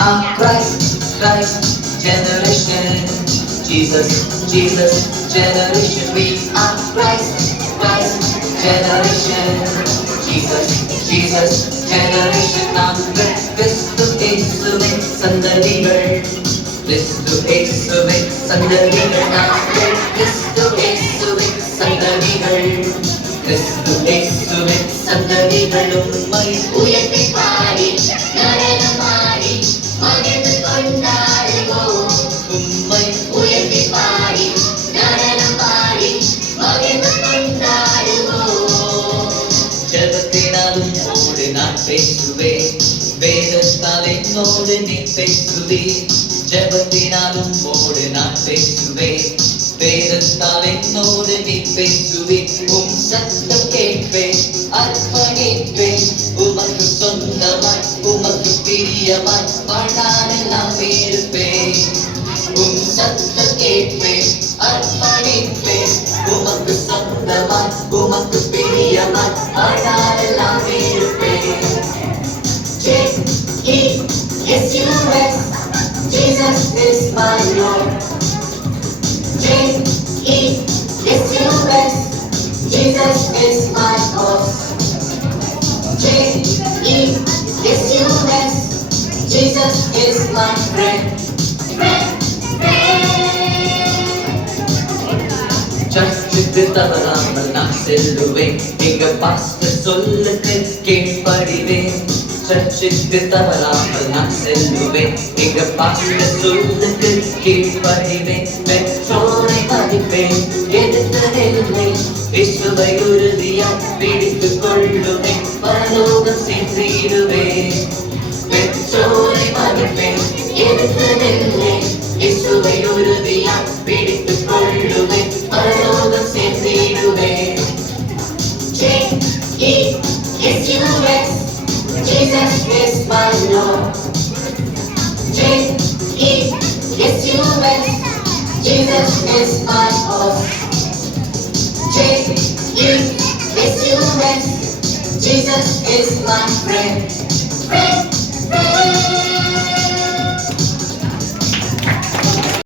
are Christ generation. Jesus generation. We are Christ generation. Jesus generation. நாங்கள் கிறிஸ்து இயேசுவின் சந்ததிகள். கிறிஸ்து இயேசுவின் சந்ததிகள். நாங்கள் கிறிஸ்து இயேசுவின் சந்ததிகள். கிறிஸ்து இயேசுவின் சந்ததிகள். உம்மை உயர்த்தி பாடி நடனமாடி மகிழ்ந்து கொண்டாடுவோம். உம்மை உயர்த்தி பாடி நடனமாடி மகிழ்ந்து கொண்டாடுவோம். ஜெபத்தினாலும் உம்மோடு நான் பேசுவேன். வேதத்தால் என்னோடு நீ பேசுவே. ஜெபத்தினாலும் உம்மோடு நான் பேசுவேன். வேதத்தால் என்னோடு நீ பேசுவே. உம் சத்தம் கேட்பேன், அர்ப்பணிப்பேன். உமக்கு சொந்தமாய் உமக்கு பிரியமாய் வாழ்நாளெல்லாம் இருப்பேன். உம் சத்தம் கேட்பேன், அர்ப்பணிப்பேன். உமக்கு சொந்தமாய் உமக்கு பிரியமாய் வாழ்நாளெல்லாம் இருப்பேன். J-E-S-U-S, Jesus is my Lord. J-E-S-U-S, Jesus is my boss. J-E-S-U-S, Jesus is my friend. சர்ச்சுக்கு தவறாமல் நான் செல்லுவேன். எங்க பாஸ்டர் சொல்லுக்கு கீழ்ப்படிவேன். சர்ச்சுக்கு தவறாமல் நான் செல்லுவேன். எங்க பாஸ்டர் சொல்லுக்கு கீழ்ப்படிவேன். பெற்றோரை மதிப்பேன், எதிர்த்ததில்லை. இயேசுவை உறுதியாய் பிடித்துக் கொள்ளுவேன். பரலோகம் சென்றிடுவேன். பெற்றோரை மதிப்பேன், எதிர்த்ததில்லை. இயேசுவை உறுதியாய் பிடித்துக் கொள்ளுவேன். பரலோகம் சென்றிடுவேன். J-E-S-U-S, Jesus is my Lord. J-E-S-U-S, Jesus is my boss. J-E-S-U-S, Jesus is my friend.